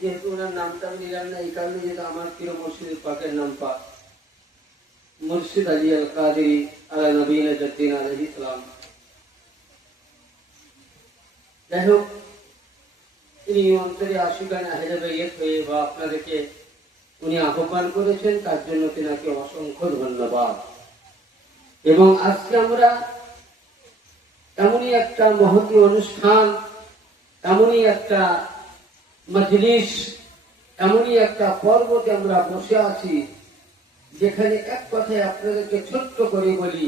যেহেতু ওনার নামটা আমি নিলাম না এই কারণে, যেহেতু আমার প্রিয় মুর্শিদ পাকের নাম পাক মুর্শিদ আলী আল কাদেরী আলা নবীনা জাদ্দিন আলাইহিস সালাম। যাই হোক, তিনি অন্তরে আশিকানা আহলে বাইত হয়ে বা আপনাদেরকে উনি আহ্বান করেছেন, তার জন্য তিনাকে অসংখ্য ধন্যবাদ। এবং আজকে আমরা এমনই একটা মহতী অনুষ্ঠান, এমনই একটা মজলিস, এমনই একটা পর্বতে আমরা বসে আছি, যেখানে এক কথায় আপনাদেরকে ছোট্ট করে বলি,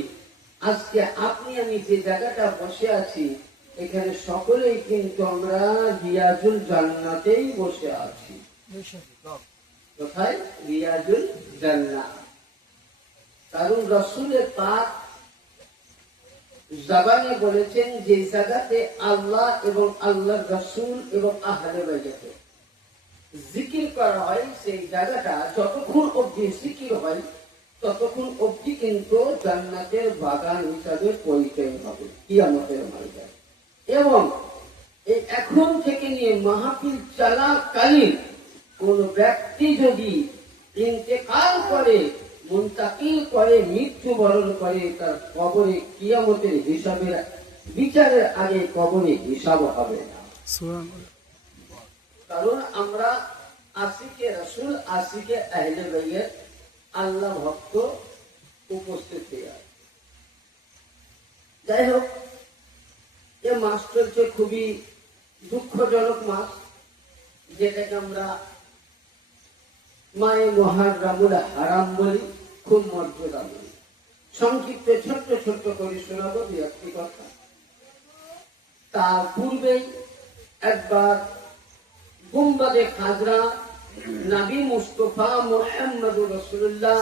আজকে আপনি আমি যে জায়গাটা বসে আছি, এখানে সকলেই কিন্তু আমরা রিয়াজুল জান্নাতেই বসে আছি। কোথায়? রিয়াজুল জান্নাত। কারণ রাসূলের পাক জবানে বলেছেন, যে জায়গাতে আল্লাহ এবং আল্লাহর রাসূল এবং আহলে বাইতের জিকির করা হয়, সেই জায়গাটা যতক্ষণ অবধি জিকির হয় ততক্ষণ অবধি কিন্তু জান্নাতের বাগান হিসাবে পরিচয় হবে কিয়ামতের ময়দানে। এবং এই এখন থেকে নিয়ে মাহফিল চলাকালীন কোন ব্যক্তি যদি ইন্তেকাল করে, মুনতাকিল করে, মৃত্যুবরণ করে, তার কবরে কিয়ামতের হিসাবের বিচারের আগে কবরে হিসাব হবে না। কারণ আমরা আশিকে রাসূল, আশিকে আহলে বাইত, আল্লাহ ভক্ত উপস্থিত হয়ে আছে। যাই হোক, এ মাস চলছে খুবই দুঃখজনক মাস, যেটাকে আমরা মায়ে মুহাররমুল হারাম বলি, খুব মর্যাদা বলি। সংক্ষিপ্ত ছোট্ট ছোট্ট করে শোনাবো দুই একটি কথা। তা পূর্বেই একবার গুম্বাদে খাজরা নবী মুস্তাফা মুহাম্মদুর রাসূলুল্লাহ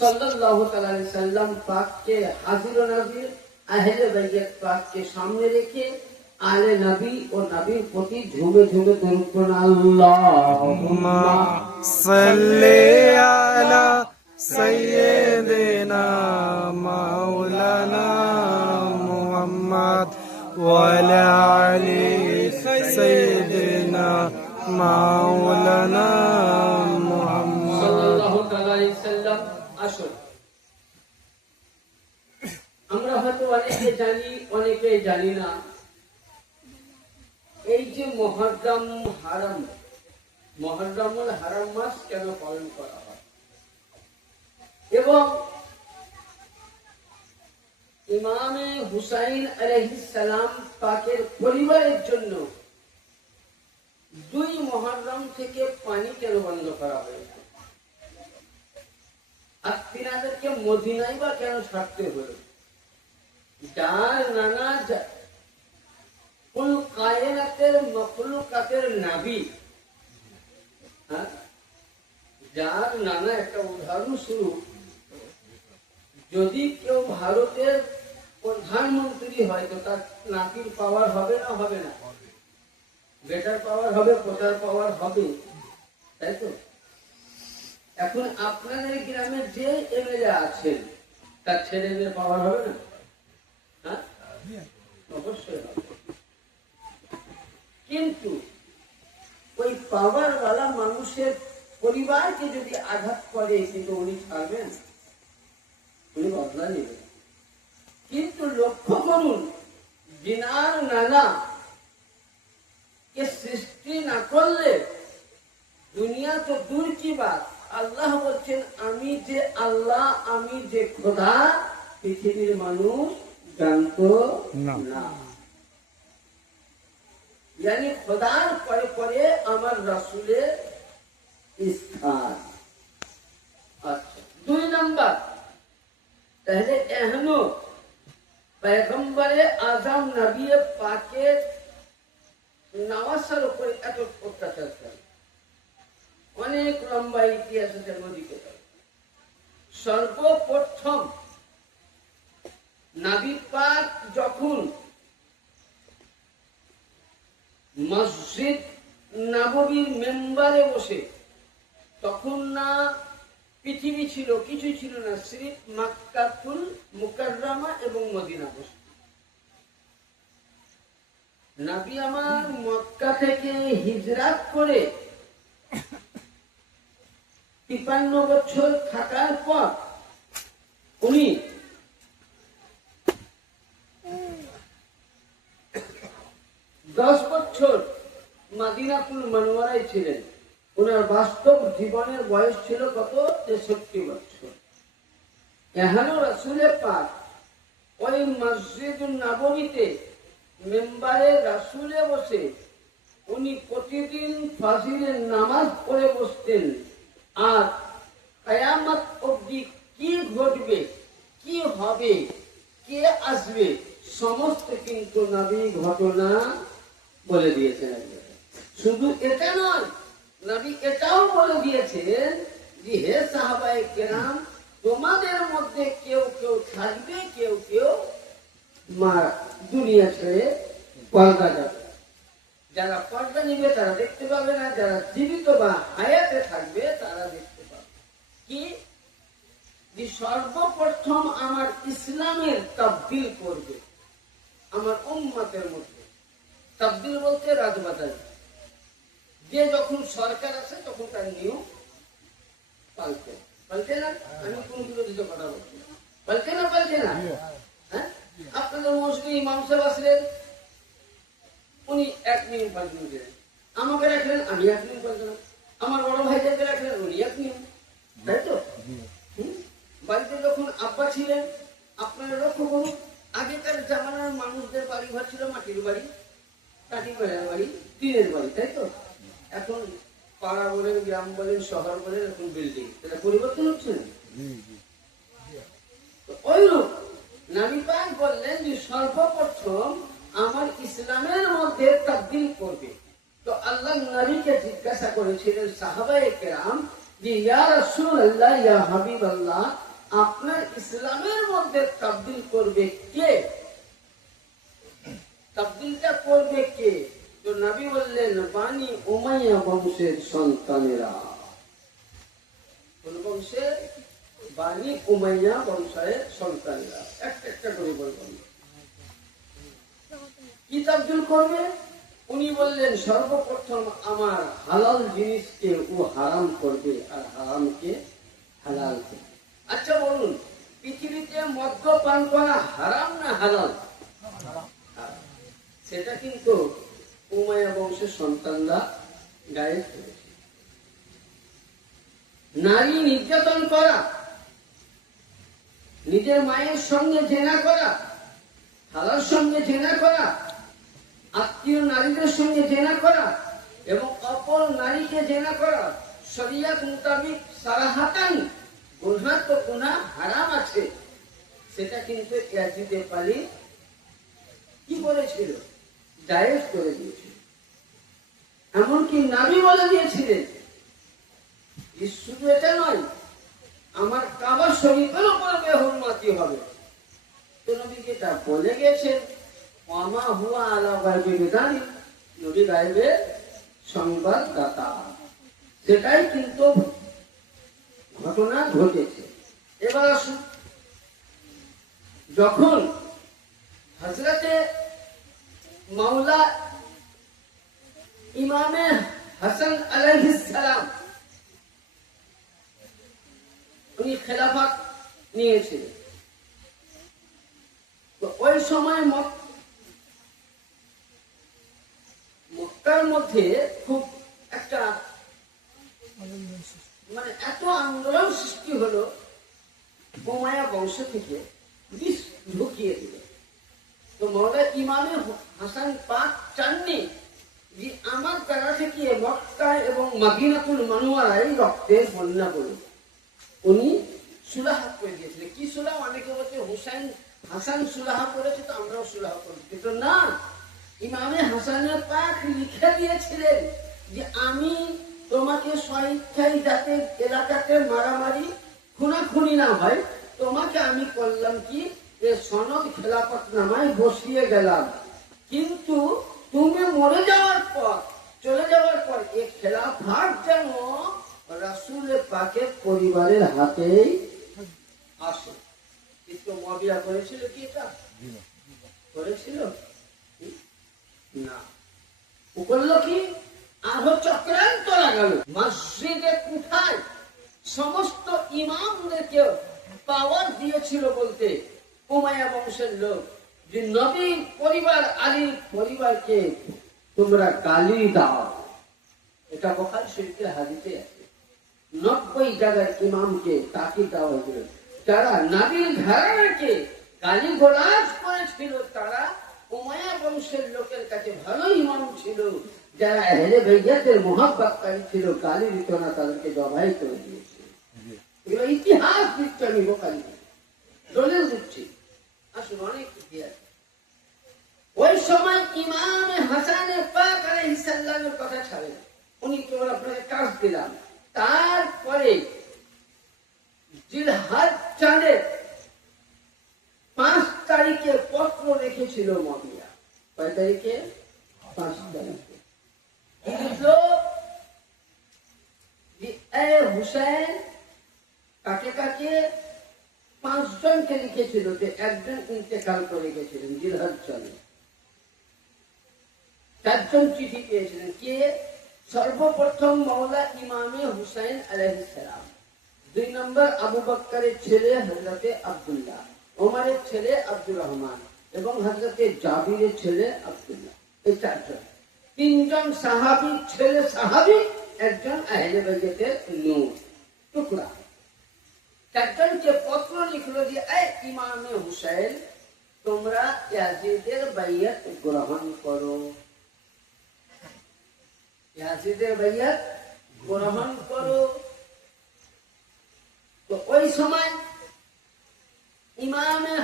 সাল্লাল্লাহু আলাইহি সাল্লাম পাককে হাজির ও নাজির আহলে বাইত পাককে সামনে রেখে আলে নবী ও নবীর প্রতি ঝুমে ঝুমে দরুদ পড়ুন। আল্লাহুম্মা সাল্লি আলা সাইয়্যিদিনা মাওলানা মুহাম্মদ ওয়া আলা আলি সাইয়্যিদিনা মাওলানা মুহাম্মদ সাল্লাল্লাহু আলাইহি সাল্লাম। আসুন, আমরা হয়তো অনেকে জানি, অনেকে জানি না, এই যে মুহররমুল হারাম মাস কেন পালন করা হয়, এবং ইমামে হুসাইন আলাইহিস সালাম পাকের পরিবারের জন্য 2 মুহররম থেকে পানি কেন বন্ধ করা হয়েছে, আর তিনাদেরকে মদিনায় বা কেন ছাড়তে হলো। যার নানা কুল কায়নাতের মখলুকাতের নবী, যার নানা একটা উদাহরণস্বরূপ, যদি কেউ ভারতের প্রধানমন্ত্রী হয় তো তার নাতির পাওয়ার হবে না? হবে না? বেটার পাওয়ার হবে, প্রচার পাওয়ার হবে, তাই তো? এখন আপনাদের গ্রামের যে এমএলএ আছেন তার ছেলে মেয়ের পাওয়ার হবে না? হ্যাঁ, অবশ্যই হবে। কিন্তু ওই পাওয়ার ওয়ালা মানুষের পরিবারকে যদি আঘাত করে, কিন্তু উনি ছাড়বেন? উনি বদলা নেবেন। কিন্তু লক্ষ্য করুন, জিনার নানা কে সৃষ্টি না করলে দুনিয়া তো দূর কি বাত, আল্লাহ বলছেন আমি যে আল্লাহ, আমি যে খোদা, পৃথিবীর মানুষ জানতো না। यानी খোদার পরে পরে আমার রাসূলের স্থান। আচ্ছা, 2 নাম্বার, তাহলে এহনো পয়গম্বরে আজম নবী পাকের নওয়াসার উপরে এত অত্যাচার করে, অনেক লম্বা ইতিহাস আছে নদীকে। সর্বপ্রথম নবী পাক যখন মসজিদ নববীর মেম্বারে বসে, তখন না পৃথিবী ছিল, কিছুই ছিল না, সিরিফ মক্কাতুল মুকাররমা এবং মদিনা বসে। নবী আমার মক্কা থেকে হিজরত করে 53 বছর থাকার পর উনি 10 বছর মদিনাতুল মুনাওয়ারায় ছিলেন। ওনার বাস্তব জীবনের বয়স ছিল কত? 63 বছর। এখানেও রাসূলে পাক ওই মসজিদুন নববীতে মেম্বারে রাসূলে বসে উনি প্রতিদিন ফজরের নামাজ পড়ে বসতেন। আর কিয়ামত অবধি কি ঘটবে, কি হবে, কে আসবে, সমস্ত কিন্তু নবী ঘটনা বলে দিয়েছেন। শুধু এটা নয়, নবী এটাও বলে দিয়েছেন যে হে সাহাবায়ে কেরাম, তোমাদের মধ্যে কেউ কেউ থাকবে, কেউ কেউ দুনিয়া ছেড়ে পর্দা যাবে। যারা পর্দা নিবে তারা দেখতে পাবে না, যারা জীবিত বা হায়াতে থাকবে তারা দেখতে পাবে। কি? যে সর্বপ্রথম আমার ইসলামের তাবদীল করবে আমার উম্মতের মধ্যে। তাবদীল বলতে রাজবাদাই। যে যখন সরকার আসে তখন তার নিয়ম পাল্টে পাল্টে না। আমি কোন বিরোধিতা কথা বলছি না, পাল্টে না, পাল্টে না। হ্যাঁ, আপনাদের মসজিদে ইমাম সাহেব আসলেন, উনি এক নিয়ম পাল্টে দিলেন। আমাকে রাখলেন, আমি এক নিয়ম পাল্টালাম। আমার বড় ভাইদেরকে রাখলেন, উনি এক নিয়ম। তাই তো? বাড়িতে যখন আব্বা ছিলেন, আপনারা লক্ষ্য করুন, আগেকার জামানার মানুষদের বাড়ি ঘর ছিল মাটির বাড়ি, কাঠি করার বাড়ি, টিনের বাড়ি, তাই তো? এখন পাড়া বলেন, গ্রাম বলেন, শহর বলেন, এখন বিল্ডিং। এটা পরিবর্তন হচ্ছে না? ওইরূপ নবী পাক বললেন যে সর্বপ্রথম আমার ইসলামের মধ্যে তাবদীল করবে। তো আল্লাহ নবীকে জিজ্ঞাসা করেছিলেন সাহাবায়ে কেরাম যে ইয়া রাসূলুল্লাহ, ইয়া হাবিবাল্লাহ, আপনার ইসলামের মধ্যে তাবদীল করবে কে? তাবদীলটা করবে কে? তো নবী বললেন বানি উমাইয়া বংশের সন্তানেরা। কোন বংশের? বানি উমাইয়া বংশের সন্তানেরা। একটা করে বলবেন কি তাবদীল করবে। উনি বললেন সর্বপ্রথম আমার হালাল জিনিসকে ও হারাম করবে আর হারামকে হালাল করবে। আচ্ছা বলুন, পৃথিবীতে মদ্যপান করা হারাম না হালাল? সেটা কিন্তু উমাইয়া বংশের সন্তানরা গায়ে করেছে। নারী নির্যাতন করা, নিজের মায়ের সঙ্গে জেনা করা, খালার সঙ্গে জেনা করা, আত্মীয় নারীদের সঙ্গে জেনা করা এবং অপর নারীকে জেনা করা শরিয়ত মোতাবেক সারাহাতান গুনাহ, তো গুনাহ হারাম আছে। সেটা কিন্তু ইয়াজিদ পালি কি করেছিল? জায়েজ করে দিয়েছিল। এমনকি নবী বলে দিয়েছিলেন শুধু এটা নয়, আমার কাবা শরীফের উপর বেহুরমাতি হবে। তো নবী যেটা বলে গেছেন ওয়ামা হুয়া আলা গায়বি বিদানি, নবী গায়বের সংবাদদাতা, সেটাই কিন্তু ঘটনা ঘটেছে। এবার আসুন, যখন হযরতে মাওলা ইমামে হাসান আলাইহিস সালাম উনি খেলাফত নিয়েছিলেন, তো ওই সময় মক্কার মধ্যে খুব একটা এত আন্দোলন সৃষ্টি হলো, উমাইয়া বংশ থেকে বিষ ঢুকিয়ে দিল। তো মাওলা ইমামে হাসান পাক চাননি যে আমার দ্বারা থেকে মক্কা এবং মদিনাতুল মুনাওয়ারায় রক্তের বন্যা করুন। উনি সুলাহ করে দিয়েছিলেন। কি সুলাহ? অনেকে বলছে হাসান সুলাহ করেছে, তো আমরাও সুলাহ করি, কিন্তু না, ইমামে হাসানে পাক লিখে দিয়েছিলেন যে আমি তোমাকে স্বেচ্ছায় যাতে এলাকাতে মারামারি খুনাখুনি না হয়, তোমাকে আমি করলাম কি সনদ খেলাফত নামায় বসিয়ে গেলাম, কিন্তু তুমি মরে যাওয়ার পর, চলে যাওয়ার পর এই খেলাফত যেন রাসূল পাকের পরিবারের হাতেই আসে। কিন্তু মুয়াবিয়া করেছিল কি? এটা করেছিল না। ও করলো কি? আরো চক্রান্ত লাগালো। মসজিদে কোথায় সমস্ত ইমামদেরকে পাওয়ার দিয়েছিল বলতে উমাইয়া বংশের লোক যে নবী পরিবার আলীর পরিবারকে তোমরা গালি দাও। এটা বুখারী শরীফের হাদিসে আছে। 90 জায়গায় ইমামকে তাকিদ দেওয়া হয়েছিল। যারা নবীর ঘরানাকে গালি গোলাজ করেছিল তারা উমাইয়া বংশের লোকের কাছে ভালো ইমাম ছিল। যারা আহলে বাইতের মুহাব্বতকারী ছিল, গালি দিত না, তাদেরকে জবাই করে দিয়েছে। এগুলো ইতিহাস দিচ্ছে, আমি বুখারী দলিল দিচ্ছি। আসলে অনেক ইতিহাস। ওই সময় ইমাম হাসান পাক আলাইহিস সালামের কথা ছাড়েন, উনি কেবল আপনাকে কাজ দিলাম। তারপরে জিলহজ চাঁদের 5 তারিখে পত্র রেখেছিল মুয়াবিয়া। কয় তারিখে? 5 তারিখে। কি লিখলো? যে এ হুসাইন, কাকে কাকে? 5 জনকে লিখেছিল যে একজন ইন্তেকাল করে গেছিলেন জিলহজ চাঁদে। 4 জন চিঠি পেয়েছিলেন। কে? সর্বপ্রথম মাওলা ইমামে হুসাইন আলাইহিস সালাম, 2 নম্বর আবু বকরের ছেলে হযরতে আব্দুল্লাহ, ওমরের ছেলে আব্দুর রহমান এবং হযরতে জাবিরের ছেলে আব্দুল্লাহ। এই 4 জন। 3 জন সাহাবী, ছেলে সাহাবী, 1 জন আহলে বাইতের নূর টুকরা। 4 জনকে পত্র লিখলো যে এ ইমামে হুসাইন, তোমরা ইয়াজিদের বাইয়াত গ্রহণ করো, ইয়াজিদের বাইয়াত গ্রহণ করো। তো ওই সময় ইমামে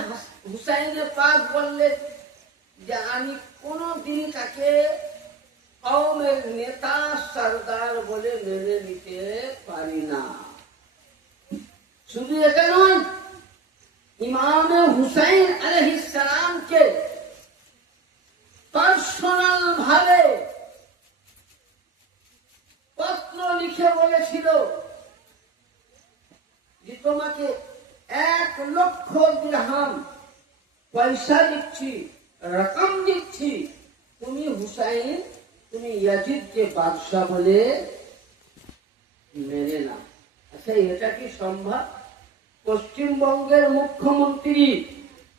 হুসাইনে পাক বললেন যে আমি কোনদিন তাকে কওমের নেতা সরদার বলে মেনে নিতে পারি না। শুধু এটা নয়, ইমামে হুসাইন আলাইহিস সালামকে পার্সোনাল ভাবে পত্র লিখে বলেছিল যে তোমাকে 1 লক্ষ দিরহাম পয়সা দিচ্ছি, রকম দিচ্ছি, তুমি হুসাইন, তুমি ইয়াজিদকে বাদশা বলে মেনে নাও। আচ্ছা, এটা কি সম্ভব? পশ্চিমবঙ্গের মুখ্যমন্ত্রী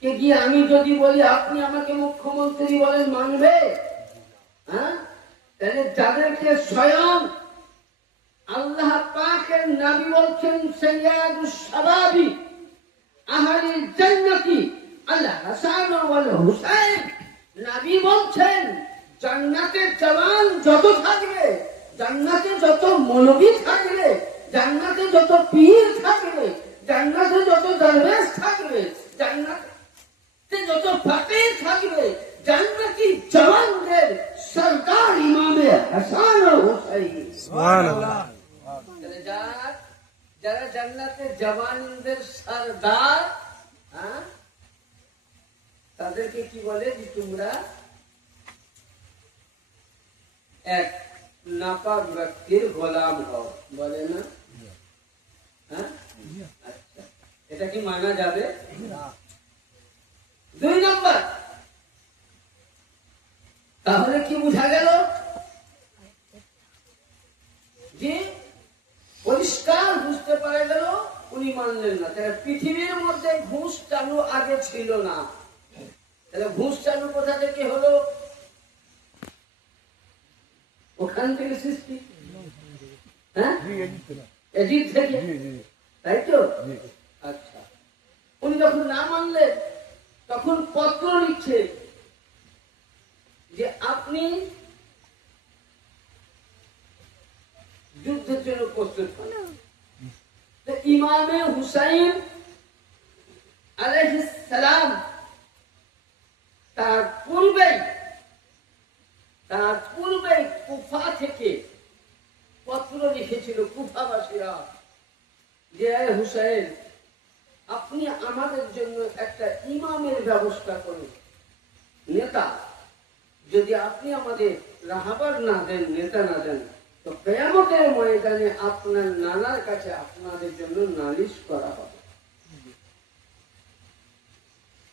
কে গিয়ে আমি যদি বলি আপনি আমাকে মুখ্যমন্ত্রী বলেন, মানবে? হ্যাঁ? তাহলে যাদেরকে স্বয়ং আল্লাহ পাকের নবী বলছেন সাইয়্যিদুশ শাবাবি আহলিল জান্নাতি আল হাসান ওয়াল হুসাইন, নবী বলছেন জান্নাতের জওয়ান যত থাকবে, জান্নাতে যত মৌলবী থাকবে, জান্নাতে যত পীর থাকবে, জান্নাতে যত দরবেশ থাকবে, জান্নাতে যত ফকির থাকবে, জান্নাতি জওয়ানদের সরদার ইমামে হাসান ও হুসাইন। সুবহানাল্লাহ। যারা জান্নাতের জওয়ানদের সরদার, তাদেরকে কি বলে যে তোমরা এক নাপাক ব্যক্তির গোলাম হও, বলে না? আচ্ছা, এটা কি মানা যাবে? 2 নম্বর, তাহলে কি বোঝা গেল যে পরিষ্কার বুঝতে পারা গেল উনি মানলেন না। তাহলে পৃথিবীর মধ্যে ঘুষ চালু আগে ছিল না। তাহলে ঘুষ চালু কোথা থেকে হলো? ওখান থেকে সৃষ্টি, হ্যাঁ, এজিদ থেকে, তাই তো? আচ্ছা, উনি যখন না মানলেন তখন পত্র লিখছে যে আপনি যুদ্ধের জন্য প্রস্তুত হন। ইমামে হুসাইন আলাইহিস সালাম তার পূর্বেই কুফা থেকে পত্র লিখেছিল কুফাবাসীরা যে হুসাইন, আপনি আমাদের জন্য একটা ইমামের ব্যবস্থা করুন, নেতা। যদি আপনি আমাদের রাহবার না দেন, নেতা না দেন, তো কিয়ামতের ময়দানে আপনার নানার কাছে আপনাদের জন্য নালিশ করা হবে।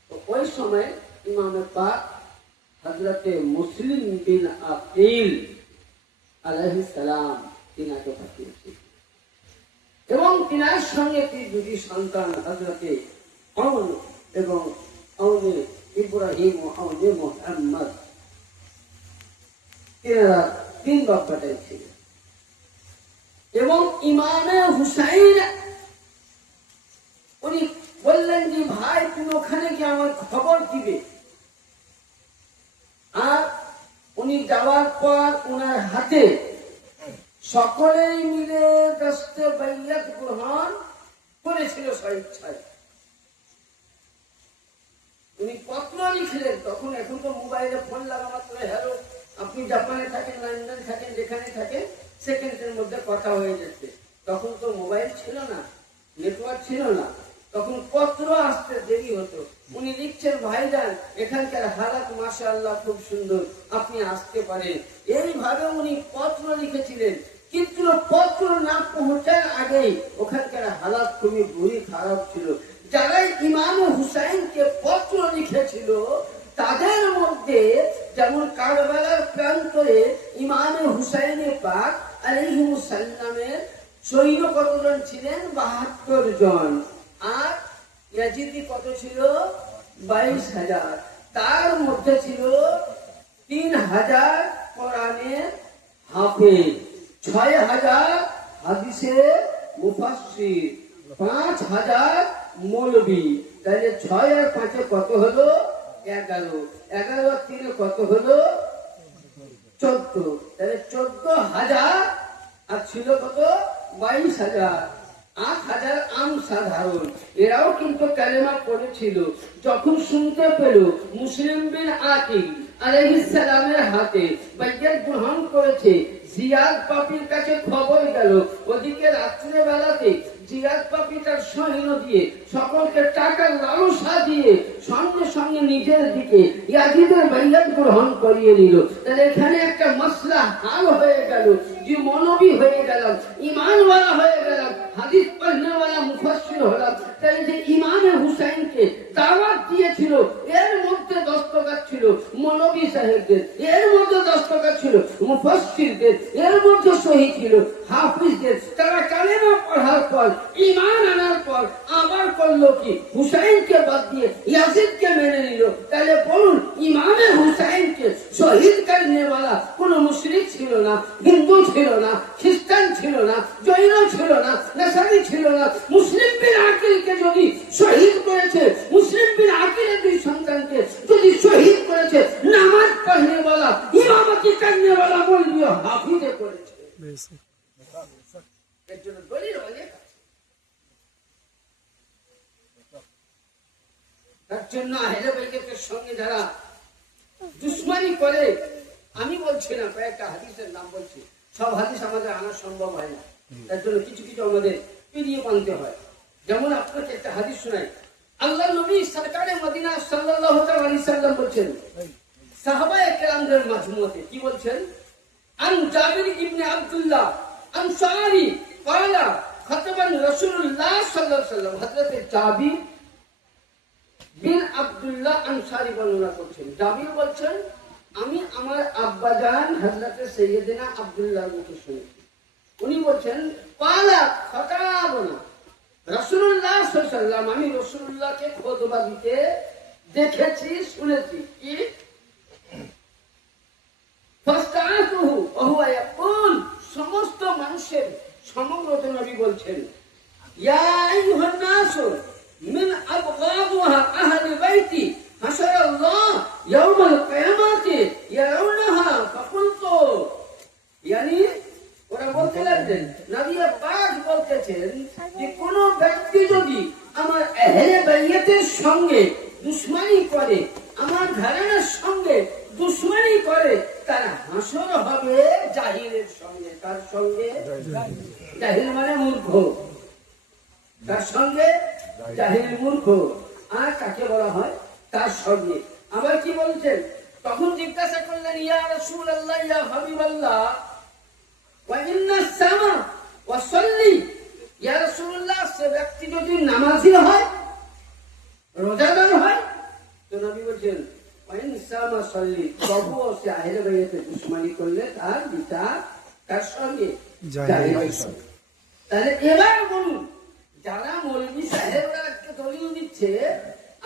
তো ওই সময় ইমামে পাক হযরতে মুসলিম বিন আকিল আলাইহিস সালাম তিনাকে পাঠিয়েছেন। এবং তিনার সঙ্গে দুটি সন্তান হযরতে আউন এবং আউনে ইব্রাহিম ও আউনে মুহাম্মদ, তিনারা 3 বাচ্চাটাই ছিলেন। এবং ইমামে হুসাইন উনি বললেন যে ভাই তুমি ওখানে গিয়ে আমার খবর দিবে। আর উনি যাওয়ার পর ওনার হাতে সকলেই মিলে দস্তে বাইয়াত গ্রহণ করেছিল স্বেচ্ছায়। উনি পত্র লিখলেন, তখন এখন তো মোবাইলে ফোন লাগা মাত্র হ্যালো, আপনি জাপানে থাকেন, লন্ডন থাকেন, যেখানে থাকেন সেকেন্ডের মধ্যে কথা হয়ে যাচ্ছে। তখন তো মোবাইল ছিল না, নেটওয়ার্ক ছিল না, তখন পত্র আসতে দেরি হতো। উনি লিখছেন ভাইজান এখানকার হালাত মাশাআল্লাহ খুব সুন্দর, আপনি আসতে পারেন। এইভাবে উনি পত্র লিখেছিলেন, কিন্তু পত্র না পৌঁছার আগেই ওখানকার হালাত খুবই বুড়ি খারাপ ছিল। যারা ইমাম হুসাইনকে পত্র লিখেছিল তাদের মধ্যে যেমন কারবালার প্রান্তরে ইমাম হুসাইন পাক আলাইহিস সালামের সৈন্য কতজন ছিলেন? 72 জন। আর ইয়াজিদি কত ছিল? 22,000। তার মধ্যে ছিল 3,000 কোরআনের হাফেজ, 6,000 হাদিসের মুফাসসির, 5,000 মৌলবী। তাহলে 6 আর 5 কত হলো? 11। 11 আর 3 কত হলো? 14। তাহলে 14,000 আর ছিল কত? 22,000। 8,000 আম সাধারণ, এরাও কিন্তু কালেমা পড়েছিল। যখন শুনতে পেল মুসলিম বিন আকিল আলাইহিস সালামের হাতে বাইয়াত গ্রহণ করেছে, জিয়াদ পাপির কাছে খবর গেল। ওদিকে রাত্রে বেলাতে জিয়াদ পাপি তার সৈন্য দিয়ে সকলকে টাকা লালসা দিয়ে সঙ্গে সঙ্গে নিজের দিকে ইয়াজিদের বাইয়াত গ্রহণ করিয়ে নিল। তাহলে এখানে একটা মাসলা হাল হয়ে গেল, যে মৌলবী হয়ে গেলাম, ঈমানওয়ালা হয়ে গেলাম, হাদিস পড়নেওয়ালা মুফাসসির হলাম। তাই যে ইমামে হুসাইনকে দাওয়াত দিয়েছিল এর মধ্যে দস্তখত ছিল মৌলবী সাহেবদের, এর মধ্যে দস্তখত ছিল মুফাসসিরদের, এর মধ্যে সহি ছিল হাফিজদের। তারা কালেমা পড়ার পর ঈমান আনার পর আবার করলো কি? হুসাইনকে বাদ দিয়ে ইয়াজিদকে মেনে নিল। তাহলে বলুন ইমামে হুসাইনকে শহীদ করনেওয়ালা কোন মুশরিক ছিল না, হিন্দু ছিল না, খ্রিস্টান ছিল না, জৈন ছিল না, নাসারি ছিল না। মুসলিম বিন আকিলকে যদি শহীদ করেছে, মুসলিম বিন আকিলের 2 সন্তানকে যদি শহীদ করেছে, নামাজ পড়নেওয়ালা, ইমামতি করনেওয়ালা মৌলবী হাফিজে করেছে। এর জন্য দলিল অনেক আছে। তার জন্য আহলে বাইতের সঙ্গে যারা দুশমনি করে, আমি বলছি না, কয়েকটা হাদিসের নাম বলছি, সব হাদিস আমাদের আনা সম্ভব হয় না। তার জন্য কিছু কিছু আমাদের পেরিয়ে আনতে হয়। যেমন আপনাকে একটা হাদিস শোনাই। আল্লাহ নবী সরকারে মদিনা সাল্লাল্লাহু আলাইহি সাল্লাম বলেন, সাহাবায়ে কেরামদের মাজমুতে কি বলছেন? আন জাবির ইবনে আব্দুল্লাহ আনসারী قال خطبا رسول الله صلى الله عليه وسلم। হযরত জাবির বিন আব্দুল্লাহ আনসারী বর্ণনা করছেন। জাবির বলছেন আমি আমার আব্বাজান হযরত সাইয়েদনা আব্দুল্লাহর মুখে শুনেছি। উনি বলছেন পালা খতাবনা রাসূলুল্লাহ সাল্লাল্লাহু আলাইহি ওয়াসাল্লাম, আমি রাসূলুল্লাহকে খুতবা দিতে দেখেছি, শুনেছি। কি? ফাস্তাআতুহু ওয়া হুয়া ইয়াকুল, সমস্ত মানুষের সমগ্র নবী বলছেন ইয়া আইয়ুহান নাস মিন আবগাদুহা আহলি বাইতি হাশারাল্লাহ ইয়াউমাল কিয়ামাতি ইয়ারাউনাহা ফাকুলতু। ইয়ানি ওরা বলতে লাগলেন, নবী পাক বলতেছেন যে কোন ব্যক্তি যদি আমার আহলে বাইতের সঙ্গে দুশমনি করে, আমার ঘরানার সঙ্গে দুশমনি করে, তার হাসর হবে জাহিলের সঙ্গে। তার সঙ্গে? জাহিল মানে মূর্খ। তার সঙ্গে জাহিল মূর্খ। আর কাকে বলা হয়? তার সঙ্গে। আবার কি বলছেন? তখন জিজ্ঞাসা করলেন ইয়া রাসূলুল্লাহ ইয়া হাবিবাল্লাহ ওয়া ইন্নাস সামা ওয়া সাল্লি, ইয়া রাসূলুল্লাহ সে ব্যক্তি যদি নামাজি হয়, রোজাদার হয়, তো নবী বলেন ওয়া ইন সামা সাল্লি, তবুও সে আহলে বাইতের দুশমনি করলে তার বিচার কার সঙ্গে? জাহিলের সঙ্গে। তাহলে এবার বলুন, যারা মৌলভী সাহেবরা দলিল দিচ্ছে,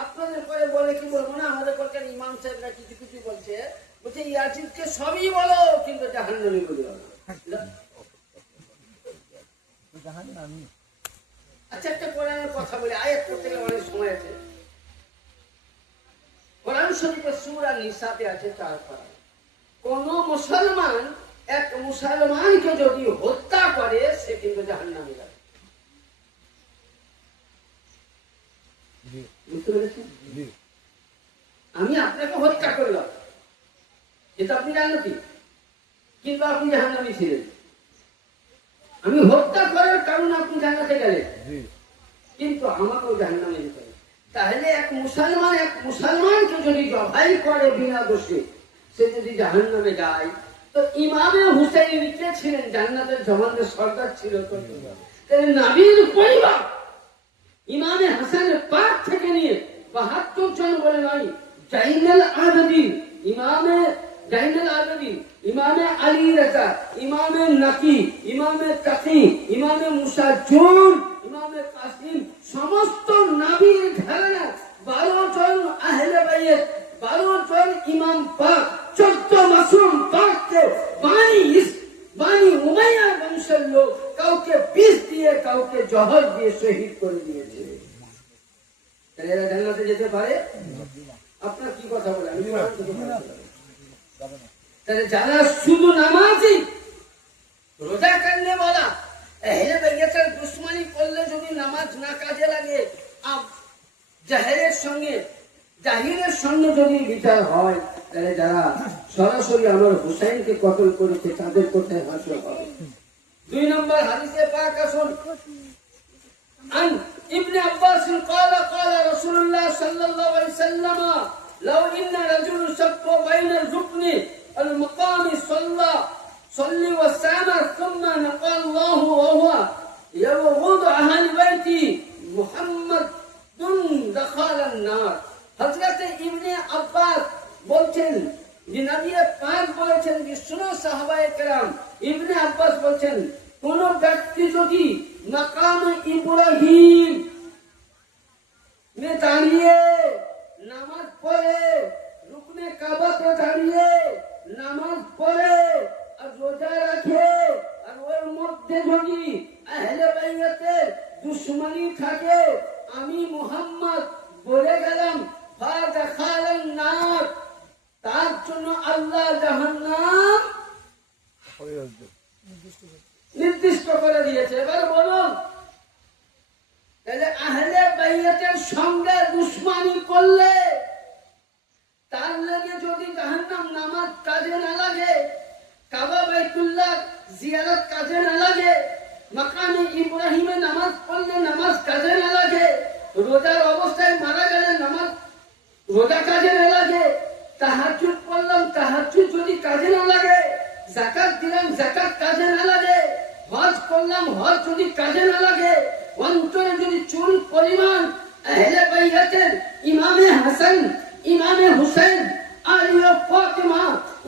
আপনাদের পরে বলে কি বলবো না, আমাদের পক্ষে ইমাম সাহেবরা কিছু কিছু বলছে ইয়াজিদকে সবই বলো কিন্তু জাহান্নামী বলিও না। আচ্ছা, একটা কোরআনের কথা বলি, আয়াত করতে গেলে অনেক সময় আছে। কোরআন শরীফের সূরা নিসাতে আছে 4 পারা। কোন মুসলমান এক মুসলমানকে যদি হত্যা করে সে কিন্তু জাহান্নামে যাবে। বুঝতে পেরেছেন? আমি আপনাকে হত্যা করলাম, এটা আপনি জান্নাতি, কিন্তু আপনি জাহান্নামী ছিলেন। আমি হত্যা করার কারণে আপনি জান্নাতে গেলেন, কিন্তু আমাকেও জাহান্নামে যেতে হবে। তাহলে এক মুসলমানকে যদি জবাই করে বিনা দোষে, সে যদি জাহান্নামে যায়, তো ইমামে হুসাইন কে ছিলেন? জান্নাতের জমানের সরদার ছিল। তাহলে নবীর পরিবার ইমামে হাসানের পাক থেকে নিয়ে 72 জন বলে নয়, জাইনুল আবেদিন, ইমামে আলী রাজা, ইমামে নাকি, ইমামে তাকি, ইমামে মুসাজ্জুর, ইমামে কাসিম, সমস্ত নবীর ঘরানা 12 জন আহলে বাইত, 12 জন ইমাম পাক, 14 মাসুম পাককে বানি উমাইয়া বংশের লোক কাউকে বিষ দিয়ে, কাউকে জহর দিয়ে শহীদ করে দিয়েছে। তাহলে এরা জান্নাতে যেতে পারে? আপনার কি কথা বলে? আমি তাহলে যারা শুধু নামাজি, রোজা করলে বলা, আহলে বাইতের দুশমনি করলে যদি নামাজ না কাজে লাগে, জাহিরের সঙ্গে যদি বিচার হয়, তাহলে যারা সরাসরি আমার হুসাইনকে কতল করেছে তাদের কোথায় হাসর হবে? 2 নম্বর হাদিসে পাক আসুন, عن ابن عباس قال قال رسول الله صلى الله عليه وسلم لو إن رجل شق بين الركن المقام صلى وسام ثم نقى الله وهو يبغض أهل بيتي محمد دخل النار। হযরত ইবনে আব্বাস বলছেন যে নবী পাক বলেছেন যে শুনো সাহাবায়ে কেরাম, ইবনে আব্বাস বলছেন কোন ব্যক্তি যদি মাকাম ইব্রাহিম মে দাঁড়িয়ে নামাজ পড়ে, রুকনে কাবাতে দাঁড়িয়ে নামাজ পড়ে আর রোজা রাখে, আর ওর মধ্যে যদি আহলে বাইতের দুশমনি থাকে, আমি মুহাম্মদ বলে গেলাম ফাদাখালান নার, তার জন্য আল্লাহ জাহান্নাম নির্দিষ্ট করে দিয়েছে। এবার বলুন, তাহলে আহলে বাইতের সঙ্গে দুশমনি করলে তার লাগে যদি জাহান্নাম নামাজ কাজে না লাগে, কাবা বাইতুল্লাহ জিয়ারত কাজে না লাগে, মাকামে ইব্রাহিমে নামাজ পড়লে নামাজ কাজে না লাগে, রোজার অবস্থায় মারা গেলে নামাজ রোজা কাজে না লাগে, তাহাজ্জুদ পড়লাম তাহাজ্জুদ যদি কাজে না লাগে, যাকাত দিলাম যাকাত কাজে না লাগে, হজ করলাম হজ যদি কাজে না লাগে, অন্তরে যদি চুল পরিমাণ আহলে বাইতের ইমামে হাসান, ইমামে হুসাইন, আলী ও ফাতিমা,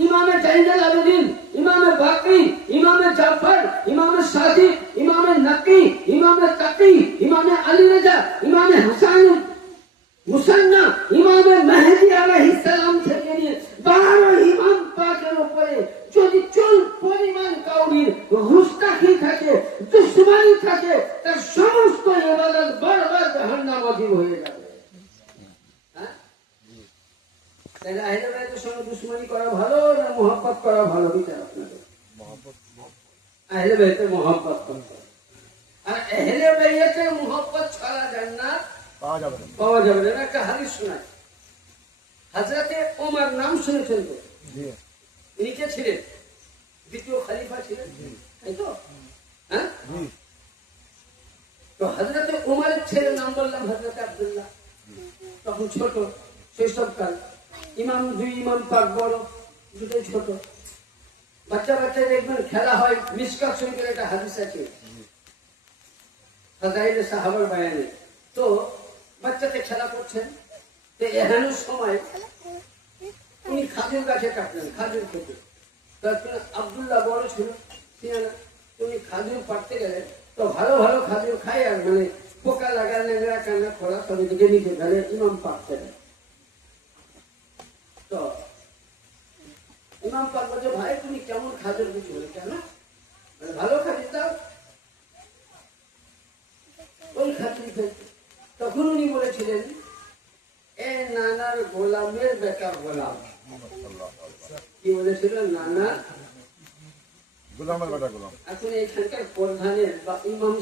ইমামে জাইনুল আবেদিন, ইমামে বাকরি, ইমামে জাফর, ইমামে সাদিক, ইমামে নাকি, ইমামে তাকি, ইমামে আলী রাজা, ইমামে হাসান মুসান্না, ইমামে মেহেদী আলাইহিস সালাম থেকে নিয়ে 12 ইমাম পাকের উপরে যদি চুল পরিমাণ কাউরির গুস্তাখি থাকে, দুশমনি থাকে, তার সমস্ত ইবাদত বরবাদ জাহান্নামী হয়ে যাবে। হ্যাঁ, তাহলে আহলে বাইতের সঙ্গে দুশমনি করা ভালো না মুহাব্বত করা ভালো? বিচার আপনাদের। আহলে বাইতের মুহাব্বত করতে, আর আহলে বাইতের মুহাব্বত ছাড়া জান্নাত পাওয়া যাবে না। একটা হাদিস শোনায়, হযরতে ওমর নাম শুনেছেন তো? ইনি কে ছিলেন? দ্বিতীয় খলিফা ছিলেন, তাই তো? হ্যাঁ, তো হযরতে ওমরের ছেলের নাম বললাম হযরতে আব্দুল্লাহ। তখন ছোট, শৈশবকাল, ইমাম 2 ইমাম পাক বড়, দুটোই ছোট বাচ্চা। দেখবেন খেলা হয়, মিশকাত শরীফের একটা হাদিস আছে ফাযাইলে সাহাবার বায়ানে। তো বাচ্চাতে খেলা করছেন, তো এহেন সময় উনি খাজুর গাছে কাটলেন, খাজুর খেতে। আব্দুল্লাহ বড় ছিল, উনি খাজুর পাড়তে গেলেন, তো তো ভালো ভালো খাদ্য খায় আর মানে পোকা লাগা ন্যাংরা কান্না খোলা সবই দিকে নিচে ফেলে ইমাম পাকতে দেয়। তো ইমাম পাক বলছে ভাই তুমি কেমন খাদ্য কিছু বলে কেন মানে ভালো খাদ্য দাও ওই খাদ্য তখন উনি বলেছিলেন এ নানার গোলামের বেটা গোলাম কি বলেছিল নানা গোলামের বেটা গোলাম। এখন এখানকার প্রধানের বা ইমাম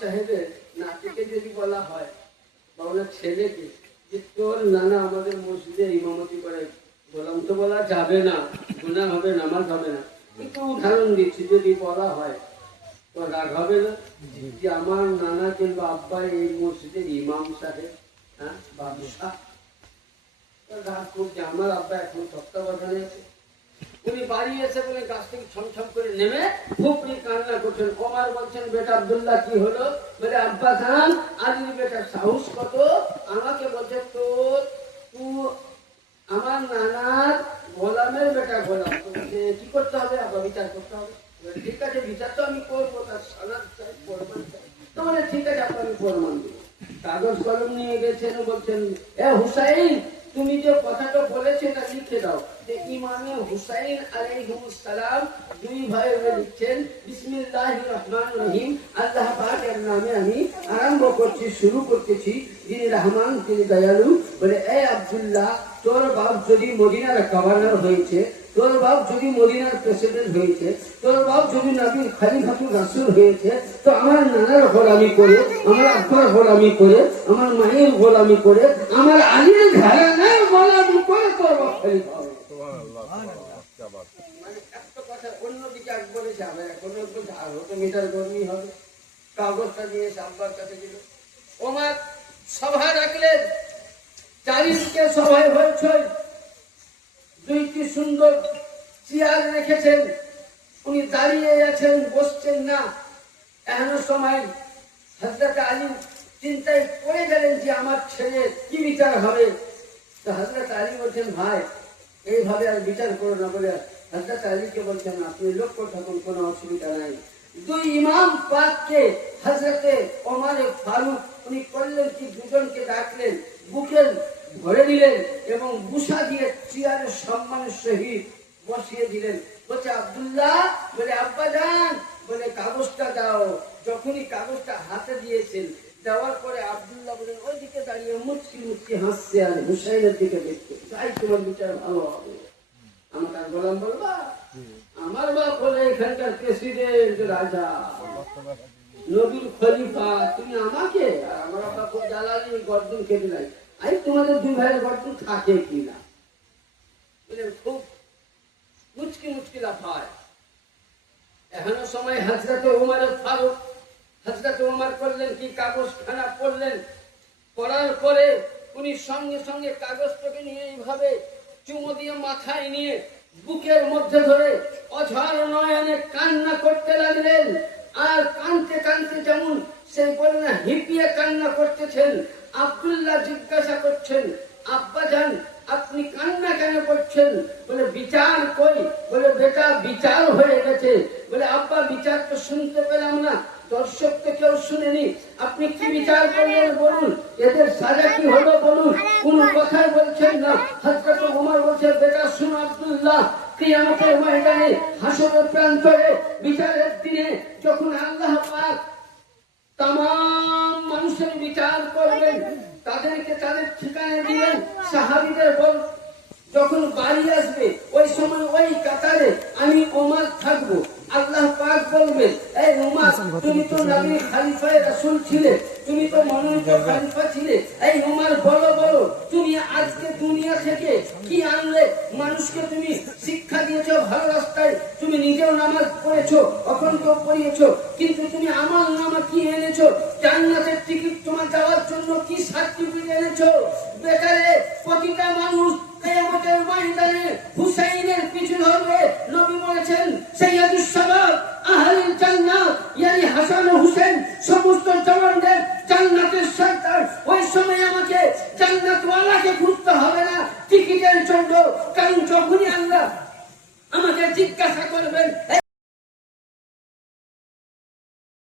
সাহেবের নাতিকে যদি বলা হয় বা ওনার ছেলেকে যে তোর নানা আমাদের মসজিদে ইমামতি করে, গোলাম তো বলা যাবে না, গুনাহ হবে, নামাজ হবে না, একটু উদাহরণ দিচ্ছি, যদি বলা হয় তো রাগ হবে না যে আমার নানা কিংবা আব্বা এই মসজিদের ইমাম সাহেব, হ্যাঁ বাদশা, রাগ খুব যে আমার আব্বা এখন তত্ত্বাবধানে আছে। উনি বাড়ি এসে বলে গাছ থেকে ছমছম করে নেমে খুবই কান্না করছেন। ওমর বলছেন বেটা আব্দুল্লাহ কি হলো? বলে আব্বা খান আলীর বেটার সাহস কত, আমাকে বলছে তোর আমার নানার গোলামের বেটা গোলাম, কি করতে হবে? আব্বা বিচার করতে হবে। ঠিক আছে বিচার তো আমি করবো, তার সনাদ চাই, প্রমাণ চাই। তো বলে ঠিক আছে আপনার আমি প্রমাণ দেবো। কাগজ কলম নিয়ে গেছেন, বলছেন এ হুসাইন তুমি যে কথাটা বলেছো তা লিখে দাও। যে ইমামে হুসাইন আলাইহিস সালাম দুই ভাইয়ের লিখছেন বিসমিল্লাহির রহমানির রহিম, আল্লাহ পাকের নামে আমি আরম্ভ করছি, শুরু করতেছি, যিনি রহমান তিনি দয়ালু। বলে এ আব্দুল্লাহ তোর বাপ যদি মদিনার গভর্নর হয়েছে, তোর বাপ যদি মদিনার প্রেসিডেন্ট হয়েছে, তোর বাপ যদি নবীর খলিফাতুর রাসূল হয়েছে, তো আমার নানার গোলামি করে, আমার আব্বার গোলামি করে, আমার মায়ের গোলামি করে, আমার আলীর ঘরানার গোলামি করে তোর বাপ খলিফা হবে। মানে একটা কথা অন্যদিকে একবারে যাবে, কোনো একটু মিটার গরমি হবে। কাগজটা নিয়ে আব্বার কাছে দিল। ওমর সভা রাখলেন, চারিদিকে সভায় হয়েছে, দুইটি সুন্দর চেয়ার রেখেছেন, উনি দাঁড়িয়ে আছেন, বসছেন না। এমন সময় হযরত আলী চিন্তায় পড়ে গেলেন যে আমার ছেলের কি বিচার হবে। তো হযরত আলী বলছেন ভাই এইভাবে আর বিচার করো না। বলে হযরত আলীকে বলছেন আপনি লক্ষ্য থাকুন, কোনো অসুবিধা নাই। দুই ইমাম পাককে হযরতে ওমর ফারুক উনি করলেন কি, দুজনকে ডাকলেন, বুকের ধরে দিলেন এবং বুসা দিয়ে চেয়ারের সম্মানের সহিত বসিয়ে দিলেন। বলছে আব্দুল্লাহ, বলে আব্বা যান, বলে কাগজটা দাও। যখনই কাগজটা হাতে দিয়েছেন, দেওয়ার পরে আব্দুল্লাহ বলেন ওই দিকে দাঁড়িয়ে মুচকি মুচকি হাসছে আর হুসাইনের দিকে দেখতে, তাই তোমার বিচার ভালো হবে। আমার আর গোলাম বলবা, আমার বাপ হলে এখানকার প্রেসিডেন্ট, রাজা, নবীর খলিফা, তুমি আমাকে আর আমার বাবা খুব জ্বালানি গর্দন খেতে নাই। আই তোমাদের দুই ভাইয়ের গর্দন থাকে কিনা, খুব মুচকি মুচকি লাফায়। এখনো সময় হযরত ওমর ফারুক, হযরত ওমর করলেন কি কাগজ খানা পড়লেন, পড়ার পরে উনি সঙ্গে সঙ্গে কাগজটাকে নিয়ে এইভাবে চুমো দিয়ে মাথায় নিয়ে বুকের মধ্যে ধরে অঝর নয়নে কান্না করতে লাগলেন। আর কানতে কানতে যেমন সেই বলে না হিপিয়ে কান্না করতেছেন। আব্দুল্লাহ জিজ্ঞাসা করছেন আব্বা জান আপনি কান্না কেন করছেন? বলে বিচার কই? বলে বেটা বিচার হয়ে গেছে। বলে আব্বা বিচার তো শুনতে পেলাম না, দর্শক তো কেউ শুনেনি, আপনি কি বিচার করলেন বলুন, এদের সাজা কি হলো বলুন। কোন কথাই বলছেন না। হযরত ওমর বলছে বেটা শুনো আব্দুল্লাহ, কিয়ামতের ময়দানে হাসরের প্রান্তরে বিচারের দিনে যখন আল্লাহ পাক তামাম মানুষের বিচার করবেন, তাদেরকে তাদের ঠিকানা দিবেন, সাহাবীদের বল যখন বাড়ি আসবে ওই সময় ওই কাতারে আমি ওমর থাকবো। আল্লাহ পাক বলবেন এই ওমর তুমি তো নবীর খলিফায়ে রাসূল ছিলে, তুমি তো মনোনীত খলিফা ছিলে, এই ওমর বলো বলো তুমি আজকে দুনিয়া থেকে কি আনলে? মানুষকে তুমি শিক্ষা দিয়েছো ভালো রাস্তায়, তুমি নিজেও নামাজ পড়েছো, অখণ্ড পড়িয়েছো, কিন্তু তুমি আমল নামা কি এনেছো? জান্নাতের টিকিট তোমার যাওয়ার জন্য কি সার্টিফিকেট এনেছো? বেকারে প্রতিটা মানুষ কিয়ামতের ময়দানে হুসাইনের পিছু ধরবে। নবী বলেছেন সাইয়্যিদুশ শাবাব আহলুল জান্নাহ ইয়ানি হাসান ও হুসাইন সমস্ত জওয়ানদের জান্নাতের সরদার। ওই সময় আমাকে জান্নাতওয়ালাকে খুঁজতে হবে না টিকিটের জন্য, কারণ যখনই আল্লাহ আমাকে জিজ্ঞাসা করবেন